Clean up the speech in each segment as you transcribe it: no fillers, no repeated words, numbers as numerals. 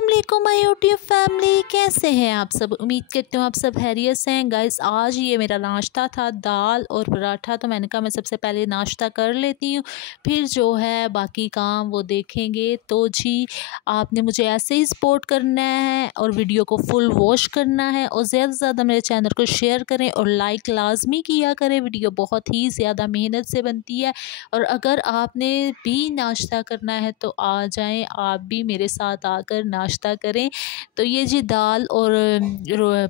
अस्सलाम वालेकुम my YouTube family, कैसे हैं आप सब। उम्मीद करती हूँ आप सब खैरियत से हैं। गाइस, आज ये मेरा नाश्ता था, दाल और पराठा। तो मैंने कहा मैं सबसे पहले नाश्ता कर लेती हूँ, फिर जो है बाकी काम वो देखेंगे। तो जी, आपने मुझे ऐसे ही सपोर्ट करना है और वीडियो को फुल वॉच करना है और ज़्यादा से ज़्यादा मेरे चैनल को शेयर करें और लाइक लाजमी किया करें। वीडियो बहुत ही ज़्यादा मेहनत से बनती है और अगर आपने भी नाश्ता करना है तो आ जाएं, आप भी मेरे साथ आकर नाश्ता करें। तो ये जी दाल और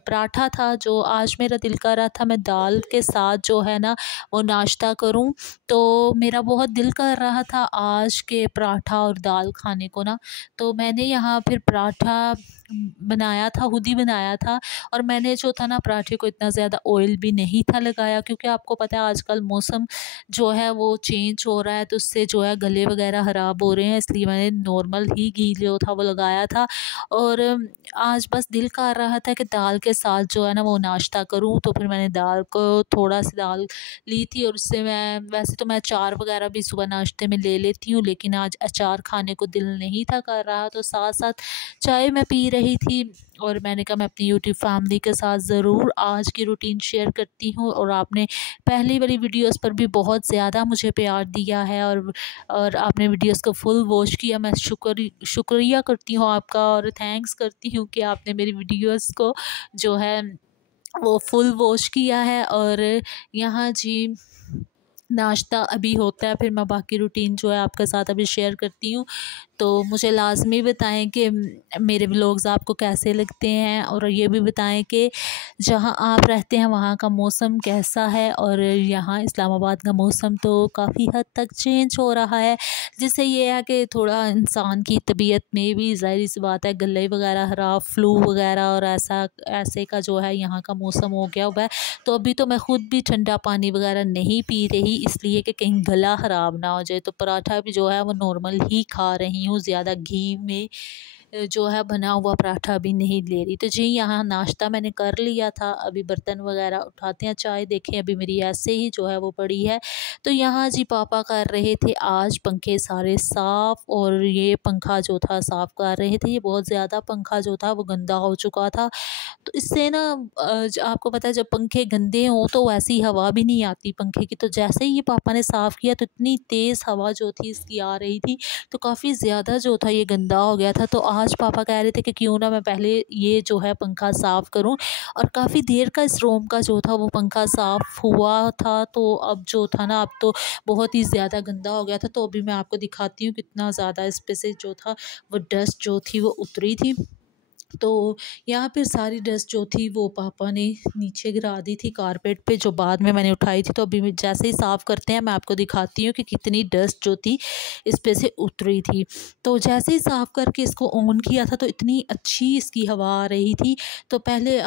पराठा था जो आज मेरा दिल कर रहा था मैं दाल के साथ जो है ना वो नाश्ता करूं। तो मेरा बहुत दिल कर रहा था आज के पराठा और दाल खाने को ना। तो मैंने यहाँ फिर पराठा बनाया था, खुद ही बनाया था। और मैंने जो था ना पराठे को इतना ज़्यादा ऑयल भी नहीं था लगाया, क्योंकि आपको पता है आजकल मौसम जो है वो चेंज हो रहा है, तो उससे जो है गले वगैरह ख़राब हो रहे हैं, इसलिए मैंने नॉर्मल ही घी जो था वो लगाया था। और आज बस दिल कर रहा था कि दाल के साथ जो है ना वो नाश्ता करूं। तो फिर मैंने दाल को थोड़ा सी दाल ली थी और उससे मैं वैसे तो मैं अचार वगैरह भी सुबह नाश्ते में ले लेती हूँ, लेकिन आज अचार खाने को दिल नहीं था कर रहा। तो साथ साथ चाय मैं पी रही थी और मैंने कहा मैं अपनी यूट्यूब फैमिली के साथ ज़रूर आज की रूटीन शेयर करती हूँ। और आपने पहली वाली वीडियोस पर भी बहुत ज़्यादा मुझे प्यार दिया है और आपने वीडियोस को फुल वॉच किया। मैं शुक्रिया करती हूँ आपका और थैंक्स करती हूँ कि आपने मेरी वीडियोस को जो है वो फुल वॉच किया है। और यहाँ जी नाश्ता अभी होता है, फिर मैं बाकी रूटीन जो है आपके साथ अभी शेयर करती हूँ। तो मुझे लाजमी बताएं कि मेरे व्लॉग्स आपको कैसे लगते हैं और ये भी बताएं कि जहां आप रहते हैं वहां का मौसम कैसा है। और यहाँ इस्लामाबाद का मौसम तो काफ़ी हद तक चेंज हो रहा है, जिससे ये है कि थोड़ा इंसान की तबीयत में भी ज़ाहिर सी बात है गले वगैरह ख़राब, फ्लू वगैरह और ऐसे का जो है यहाँ का मौसम हो गया हुआ है। तो अभी तो मैं ख़ुद भी ठंडा पानी वगैरह नहीं पी रही, इसलिए कि कहीं गला ख़राब ना हो जाए। तो पराठा भी जो है वो नॉर्मल ही खा रही हूँ, ज़्यादा घी में जो है बना हुआ पराठा भी नहीं ले रही। तो जी यहाँ नाश्ता मैंने कर लिया था, अभी बर्तन वगैरह उठाते हैं। चाय देखें अभी मेरी ऐसे ही जो है वो पड़ी है। तो यहाँ जी पापा कर रहे थे आज पंखे सारे साफ़, और ये पंखा जो था साफ़ कर रहे थे। ये बहुत ज़्यादा पंखा जो था वो गंदा हो चुका था। तो इससे ना आपको पता है जब पंखे गंदे हों तो वैसी हवा भी नहीं आती पंखे की। तो जैसे ही ये पापा ने साफ़ किया तो इतनी तेज़ हवा जो थी इसकी आ रही थी, तो काफ़ी ज़्यादा जो था ये गंदा हो गया था। तो आज पापा कह रहे थे कि क्यों ना मैं पहले ये जो है पंखा साफ़ करूं। और काफ़ी देर का इस रूम का जो था वो पंखा साफ़ हुआ था। तो अब जो था ना अब तो बहुत ही ज़्यादा गंदा हो गया था। तो अभी मैं आपको दिखाती हूँ कितना ज़्यादा इस पे से जो था वो डस्ट जो थी वो उतरी थी। तो यहाँ पर सारी डस्ट जो थी वो पापा ने नीचे गिरा दी थी कारपेट पे, जो बाद में मैंने उठाई थी। तो अभी जैसे ही साफ़ करते हैं मैं आपको दिखाती हूँ कि कितनी डस्ट जो थी इस पे से उतरी थी। तो जैसे ही साफ़ करके इसको ऑन किया था तो इतनी अच्छी इसकी हवा आ रही थी। तो पहले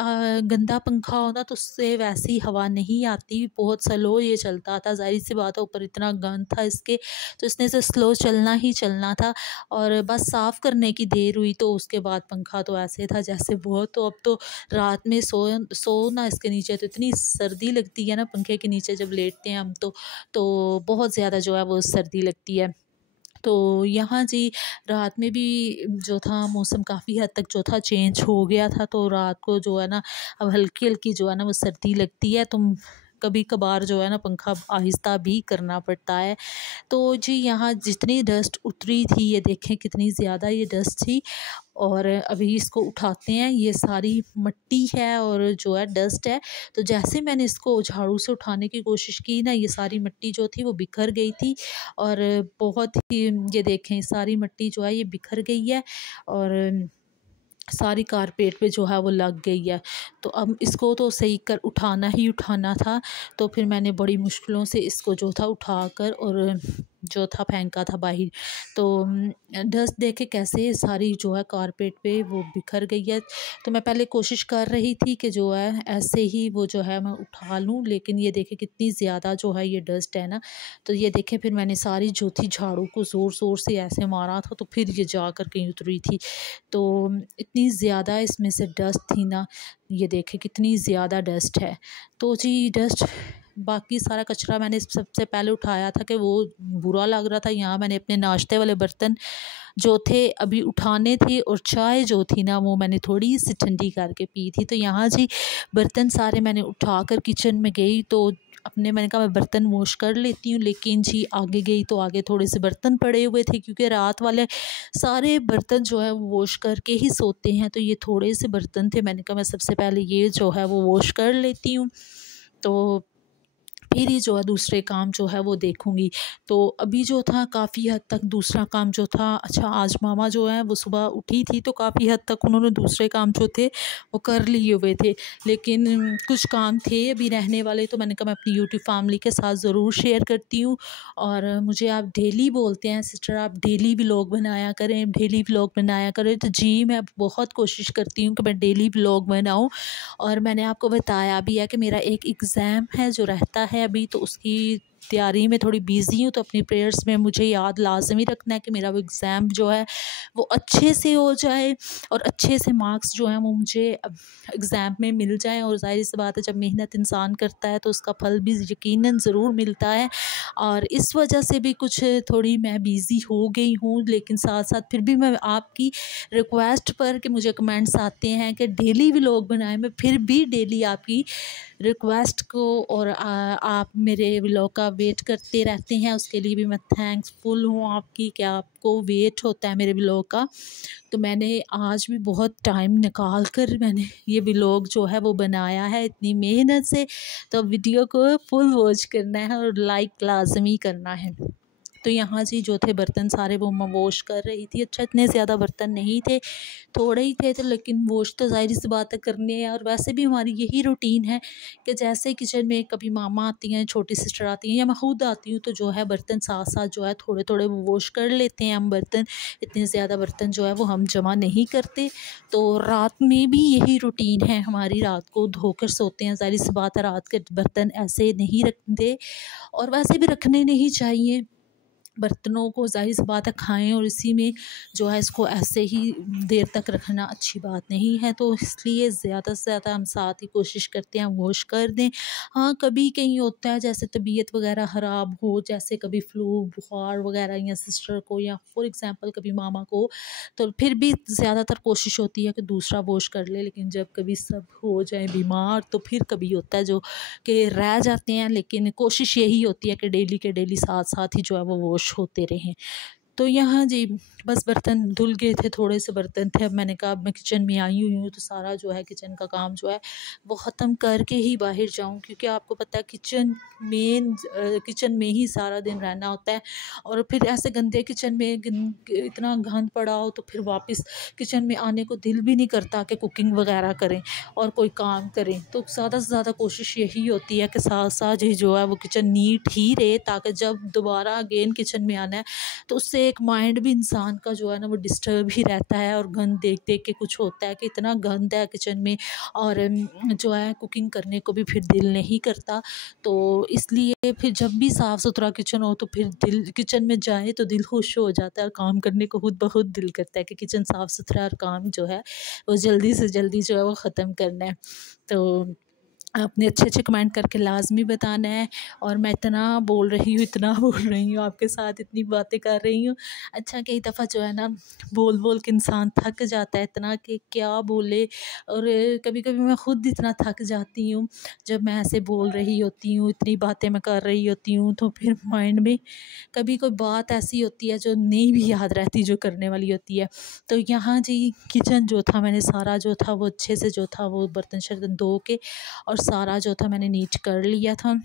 गंदा पंखा हो ना तो उससे वैसी हवा नहीं आती, बहुत स्लो ये चलता था। ज़ाहिर सी बात है ऊपर इतना गंद था इसके, तो इसने से स्लो चलना ही चलना था। और बस साफ़ करने की देर हुई तो उसके बाद पंखा तो ऐसे था जैसे बहुत। तो अब तो रात में सो ना इसके नीचे तो इतनी सर्दी लगती है ना, पंखे के नीचे जब लेटते हैं हम तो बहुत ज़्यादा जो है वो सर्दी लगती है। तो यहाँ जी रात में भी जो था मौसम काफ़ी हद तक जो था चेंज हो गया था। तो रात को जो है ना अब हल्की हल्की जो है ना वो सर्दी लगती है। तो कभी कभार जो है ना पंखा आहिस्ता भी करना पड़ता है। तो जी यहाँ जितनी डस्ट उतरी थी ये देखें कितनी ज़्यादा ये डस्ट थी। और अभी इसको उठाते हैं, ये सारी मिट्टी है और जो है डस्ट है। तो जैसे मैंने इसको झाड़ू से उठाने की कोशिश की ना, ये सारी मिट्टी जो थी वो बिखर गई थी। और बहुत ही ये देखें सारी मिट्टी जो है ये बिखर गई है और सारी कारपेट पे जो है वो लग गई है। तो अब इसको तो सही कर उठाना ही उठाना था। तो फिर मैंने बड़ी मुश्किलों से इसको जो था उठाकर और जो था फेंका था बाहर। तो डस्ट देखे कैसे सारी जो है कारपेट पे वो बिखर गई है। तो मैं पहले कोशिश कर रही थी कि जो है ऐसे ही वो जो है मैं उठा लूँ, लेकिन ये देखे कितनी ज़्यादा जो है ये डस्ट है ना। तो ये देखे फिर मैंने सारी जो थी झाड़ू को ज़ोर ज़ोर से ऐसे मारा था तो फिर ये जा कर कहीं उतरी थी। तो इतनी ज़्यादा इसमें से डस्ट थी ना, ये देखें कितनी ज़्यादा डस्ट है। तो जी डस्ट बाकी सारा कचरा मैंने सबसे पहले उठाया था कि वो बुरा लग रहा था। यहाँ मैंने अपने नाश्ते वाले बर्तन जो थे अभी उठाने थे, और चाय जो थी ना वो मैंने थोड़ी सी ठंडी करके पी थी। तो यहाँ जी बर्तन सारे मैंने उठाकर किचन में गई, तो अपने मैंने कहा मैं बर्तन वॉश कर लेती हूँ, लेकिन जी आगे गई तो आगे थोड़े से बर्तन पड़े हुए थे, क्योंकि रात वाले सारे बर्तन जो है वो वॉश करके ही सोते हैं। तो ये थोड़े से बर्तन थे, मैंने कहा मैं सबसे पहले ये जो है वो वॉश कर लेती हूँ, तो फिर ही जो है दूसरे काम जो है वो देखूँगी। तो अभी जो था काफ़ी हद तक दूसरा काम जो था, अच्छा आज मामा जो है वो सुबह उठी थी तो काफ़ी हद तक उन्होंने दूसरे काम जो थे वो कर लिए हुए थे, लेकिन कुछ काम थे अभी रहने वाले, तो मैंने कहा मैं अपनी यूट्यूब फैमिली के साथ ज़रूर शेयर करती हूँ। और मुझे आप डेली बोलते हैं सिस्टर आप डेली व्लॉग बनाया करें, डेली व्लॉग बनाया करें, तो जी मैं बहुत कोशिश करती हूँ कि मैं डेली व्लॉग बनाऊँ। और मैंने आपको बताया भी है कि मेरा एक एग्ज़ाम है जो रहता है अभी, तो उसकी तैयारी में थोड़ी बिज़ी हूँ, तो अपनी प्रेयर्स में मुझे याद लाज़मी रखना है कि मेरा वो एग्ज़ाम जो है वो अच्छे से हो जाए, और अच्छे से मार्क्स जो हैं वो मुझे एग्ज़ाम में मिल जाए। और ज़ाहिर सी बात है जब मेहनत इंसान करता है तो उसका फल भी यकीनन ज़रूर मिलता है। और इस वजह से भी कुछ थोड़ी मैं बिज़ी हो गई हूँ, लेकिन साथ साथ फिर भी मैं आपकी रिक्वेस्ट पर कि मुझे कमेंट्स आते हैं कि डेली व्लॉग बनाएं, मैं फिर भी डेली आपकी रिक्वेस्ट को और आप मेरे व्लॉग का वेट करते रहते हैं, उसके लिए भी मैं थैंक्सफुल हूँ आपकी कि आपको वेट होता है मेरे व्लॉग का। तो मैंने आज भी बहुत टाइम निकाल कर मैंने ये व्लॉग जो है वो बनाया है इतनी मेहनत से, तो वीडियो को फुल वॉच करना है और लाइक लाजमी करना है। तो यहाँ जी जो थे बर्तन सारे वो मैं वॉश कर रही थी। अच्छा इतने ज़्यादा बर्तन नहीं थे, थोड़े ही थे, तो लेकिन वॉश तो ज़ाहिर सी बात है करने हैं। और वैसे भी हमारी यही रूटीन है कि जैसे किचन में कभी मामा आती हैं, छोटी सिस्टर आती हैं या मैं खुद आती हूँ, तो जो है बर्तन साथ साथ जो है थोड़े थोड़े वो वॉश कर लेते हैं हम बर्तन। इतने ज़्यादा बर्तन जो है वो हम जमा नहीं करते। तो रात में भी यही रूटीन है हमारी, रात को धोकर सोते हैं। ज़ाहिर सी बात है रात के बर्तन ऐसे नहीं रखते, और वैसे भी रखने नहीं चाहिए बर्तनों को, ज़ाहिर सी बात है खाएं और इसी में जो है इसको ऐसे ही देर तक रखना अच्छी बात नहीं है। तो इसलिए ज़्यादा से ज़्यादा हम साथ ही कोशिश करते हैं वॉश कर दें। हाँ कभी कहीं होता है जैसे तबीयत वगैरह ख़राब हो, जैसे कभी फ्लू बुखार वगैरह या सिस्टर को या फॉर एग्ज़ाम्पल कभी मामा को, तो फिर भी ज़्यादातर कोशिश होती है कि दूसरा वॉश कर ले। लेकिन जब कभी सब हो जाए बीमार तो फिर कभी होता है जो कि रह जाते हैं, लेकिन कोशिश यही होती है कि डेली के डेली साथ साथ ही जो है वो वॉश होते रहें। तो यहाँ जी बस बर्तन धुल गए थे, थोड़े से बर्तन थे। अब मैंने कहा अब मैं किचन में आई हुई हूँ तो सारा जो है किचन का काम जो है वो ख़त्म करके ही बाहर जाऊँ, क्योंकि आपको पता है किचन में ही सारा दिन रहना होता है। और फिर ऐसे गंदे किचन में इतना गंद पड़ा हो तो फिर वापस किचन में आने को दिल भी नहीं करता कि कुकिंग वगैरह करें और कोई काम करें। तो ज़्यादा से ज़्यादा कोशिश यही होती है कि साथ साथ ही जो है वो किचन नीट ही रहे, ताकि जब दोबारा अगेन किचन में आना है तो उससे एक माइंड भी इंसान का जो है ना वो डिस्टर्ब ही रहता है। और गंद देख देख के कुछ होता है कि इतना गंद है किचन में, और जो है कुकिंग करने को भी फिर दिल नहीं करता। तो इसलिए फिर जब भी साफ़ सुथरा किचन हो तो फिर दिल किचन में जाए तो दिल खुश हो जाता है, और काम करने को खुद ब खुद दिल करता है कि किचन साफ़ सुथरा और काम जो है वो जल्दी से जल्दी जो है वो ख़त्म करना है। तो आपने अच्छे कमेंट करके लाज़मी बताना है। और मैं इतना बोल रही हूँ आपके साथ इतनी बातें कर रही हूँ। अच्छा कई दफ़ा जो है ना बोल बोल के इंसान थक जाता है इतना कि क्या बोले, और कभी कभी मैं खुद इतना थक जाती हूँ जब मैं ऐसे बोल रही होती हूँ, इतनी बातें मैं कर रही होती हूँ, तो फिर माइंड में कभी कोई बात ऐसी होती है जो नहीं भी याद रहती जो करने वाली होती है। तो यहाँ जी किचन जो था मैंने सारा जो था वो अच्छे से जो था वो बर्तन शर्तन धो के और सारा जो था मैंने नीट कर लिया था।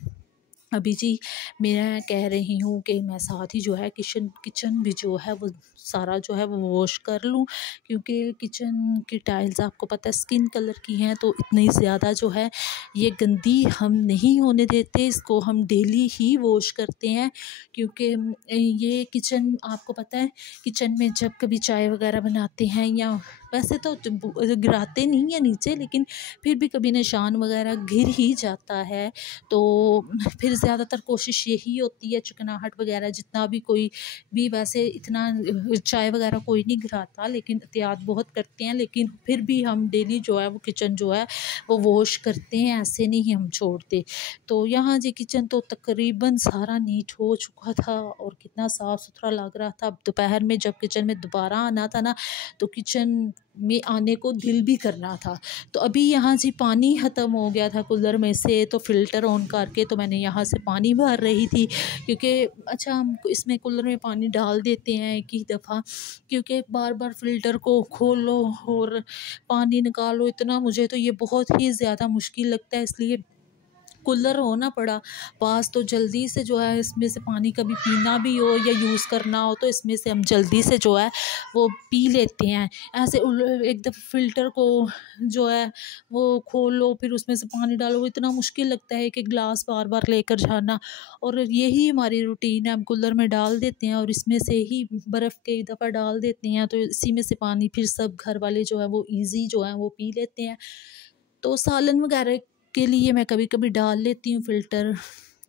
अभी जी मैं कह रही हूँ कि मैं साथ ही जो है किचन भी जो है वो सारा जो है वो वॉश कर लूँ, क्योंकि किचन की टाइल्स आपको पता है स्किन कलर की हैं, तो इतनी ज़्यादा जो है ये गंदी हम नहीं होने देते, इसको हम डेली ही वॉश करते हैं। क्योंकि ये किचन आपको पता है किचन में जब कभी चाय वगैरह बनाते हैं या वैसे तो गिराते नहीं है नीचे, लेकिन फिर भी कभी निशान वगैरह गिर ही जाता है। तो फिर ज़्यादातर कोशिश यही होती है, चिकनाहट वगैरह जितना भी कोई भी, वैसे इतना चाय वगैरह कोई नहीं गिराता, लेकिन एहतियात बहुत करते हैं। लेकिन फिर भी हम डेली जो है वो किचन जो है वो वॉश करते हैं, ऐसे नहीं हम छोड़ते। तो यहाँ जी किचन तो तकरीबन सारा नीट हो चुका था और कितना साफ़ सुथरा लग रहा था। अब दोपहर में जब किचन में दोबारा आना था ना, तो किचन में आने को दिल भी कर रहा था। तो अभी यहाँ जी पानी ख़त्म हो गया था कूलर में से, तो फ़िल्टर ऑन करके तो मैंने यहाँ से पानी भर रही थी, क्योंकि अच्छा हम इसमें कूलर में पानी डाल देते हैं एक ही दफ़ा, क्योंकि बार बार फ़िल्टर को खोलो और पानी निकालो, इतना मुझे तो ये बहुत ही ज़्यादा मुश्किल लगता है। इसलिए कूलर होना पड़ा पास, तो जल्दी से जो है इसमें से पानी कभी पीना भी हो या यूज़ करना हो तो इसमें से हम जल्दी से जो है वो पी लेते हैं। ऐसे एक दफ़ा फ़िल्टर को जो है वो खोलो, फिर उसमें से पानी डालो, इतना मुश्किल लगता है कि गिलास बार बार लेकर जाना। और यही हमारी रूटीन है, हम कूलर में डाल देते हैं और इसमें से ही बर्फ़ कई दफ़ा डाल देते हैं, तो इसी में से पानी फिर सब घर वाले जो है वो ईज़ी जो है वो पी लेते हैं। तो सालन वगैरह के लिए मैं कभी कभी डाल लेती हूँ फ़िल्टर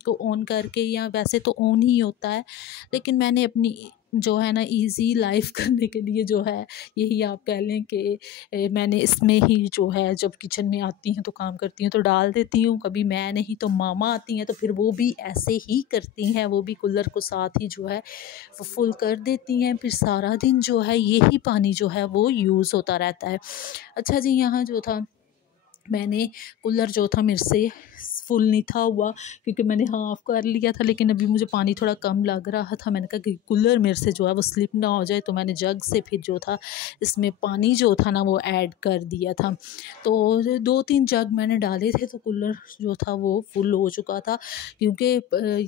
को ऑन करके, या वैसे तो ऑन ही होता है, लेकिन मैंने अपनी जो है ना इजी लाइफ करने के लिए जो है, यही आप कह लें कि मैंने इसमें ही जो है जब किचन में आती हूँ तो काम करती हूँ तो डाल देती हूँ। कभी मैं नहीं तो मामा आती हैं, तो फिर वो भी ऐसे ही करती हैं, वो भी कूलर को साथ ही जो है वो फुल कर देती हैं। फिर सारा दिन जो है यही पानी जो है वो यूज़ होता रहता है। अच्छा जी, यहाँ जो था मैंने कूलर जो था मेरे से फुल नहीं था हुआ, क्योंकि मैंने हाफ़ कर लिया था, लेकिन अभी मुझे पानी थोड़ा कम लग रहा था। मैंने कहा कि कूलर मेरे से जो है वो स्लिप ना हो जाए, तो मैंने जग से फिर जो था इसमें पानी जो था ना वो ऐड कर दिया था। तो 2-3 जग मैंने डाले थे, तो कूलर जो था वो फुल हो चुका था, क्योंकि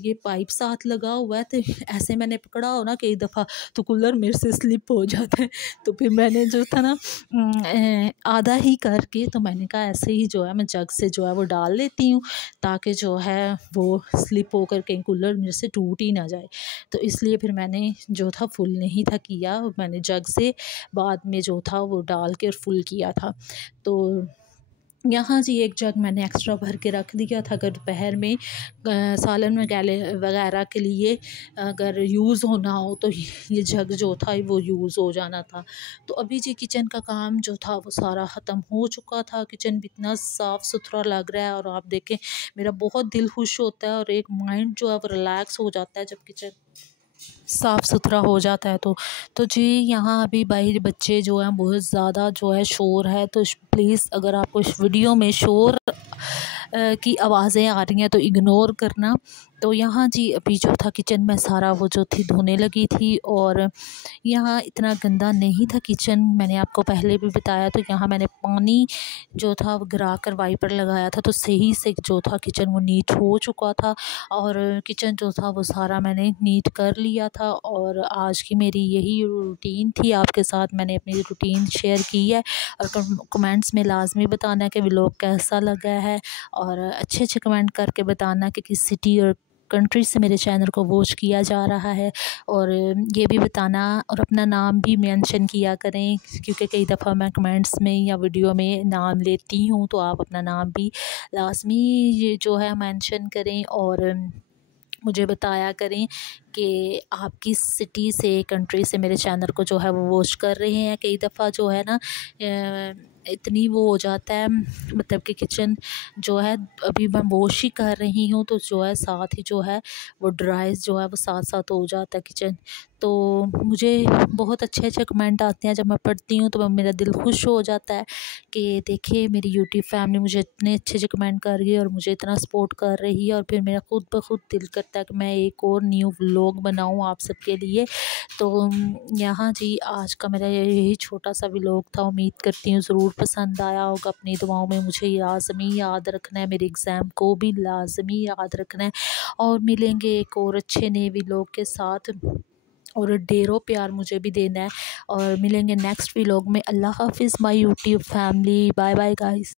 ये पाइप साथ लगा हुआ है, तो ऐसे मैंने पकड़ा हो ना कई दफ़ा तो कूलर मेरे से स्लिप हो जाता है। तो फिर मैंने जो था ना आधा ही करके, तो मैंने कहा ऐसे ही जो है मैं जग से जो है वो डाल लेती हूँ, ताकि जो है वो स्लिप होकर कहीं कूलर मेरे से टूट ही ना जाए। तो इसलिए फिर मैंने जो था फुल नहीं था किया, मैंने जग से बाद में जो था वो डाल कर फुल किया था। तो यहाँ जी एक जग मैंने एक्स्ट्रा भर के रख दिया था, अगर दोपहर में सालन वगैरह के लिए अगर यूज़ होना हो तो ये जग जो था वो यूज़ हो जाना था। तो अभी जी किचन का काम जो था वो सारा ख़त्म हो चुका था। किचन भी इतना साफ़ सुथरा लग रहा है, और आप देखें मेरा बहुत दिल खुश होता है और एक माइंड जो है वो रिलैक्स हो जाता है जब किचन साफ़ सुथरा हो जाता है। तो जी यहाँ अभी बाहर बच्चे जो हैं बहुत ज़्यादा जो है शोर है, तो प्लीज़ अगर आपको इस वीडियो में शोर की आवाज़ें आ रही हैं तो इग्नोर करना। तो यहाँ जी अभी जो था किचन में सारा वो जो थी धोने लगी थी, और यहाँ इतना गंदा नहीं था किचन, मैंने आपको पहले भी बताया। तो यहाँ मैंने पानी जो था वो गिरा कर वाइपर लगाया था, तो सही से जो था किचन वो नीट हो चुका था, और किचन जो था वो सारा मैंने नीट कर लिया था। और आज की मेरी यही रूटीन थी, आपके साथ मैंने अपनी रूटीन शेयर की है। और कमेंट्स में लाजमी बताना कि व्लॉग कैसा लगा है, और अच्छे अच्छे कमेंट करके बताना कि किस सिटी और कंट्री से मेरे चैनल को वॉच किया जा रहा है। और ये भी बताना और अपना नाम भी मेंशन किया करें, क्योंकि कई दफ़ा मैं कमेंट्स में या वीडियो में नाम लेती हूँ, तो आप अपना नाम भी लाजमी जो है मेंशन करें, और मुझे बताया करें कि आप किस सिटी से कंट्री से मेरे चैनल को जो है वो वॉच कर रहे हैं। कई दफ़ा जो है ना इतनी वो हो जाता है, मतलब कि किचन जो है अभी मैं वॉश ही कर रही हूँ, तो जो है साथ ही जो है वो ड्राई जो है वो साथ साथ हो जाता है किचन। तो मुझे बहुत अच्छे अच्छे कमेंट आते हैं, जब मैं पढ़ती हूँ तो मेरा दिल खुश हो जाता है कि देखिए मेरी यूट्यूब फैमिली मुझे इतने अच्छे अच्छे कमेंट कर रही है और मुझे इतना सपोर्ट कर रही है, और फिर मेरा खुद ब खुद दिल करता है कि मैं एक और न्यू व्लॉग बनाऊँ आप सबके लिए। तो यहाँ जी आज का मेरा यही छोटा सा व्लॉग था, उम्मीद करती हूँ ज़रूर पसंद आया होगा। अपनी दुआओं में मुझे लाज़मी याद रखना है, मेरे एग्ज़ाम को भी लाज़मी याद रखना है, और मिलेंगे एक और अच्छे नए व्लॉग के साथ, और ढेरों प्यार मुझे भी देना है, और मिलेंगे नेक्स्ट व्लॉग में। अल्लाह हाफ़िज़ my YouTube family, bye bye guys.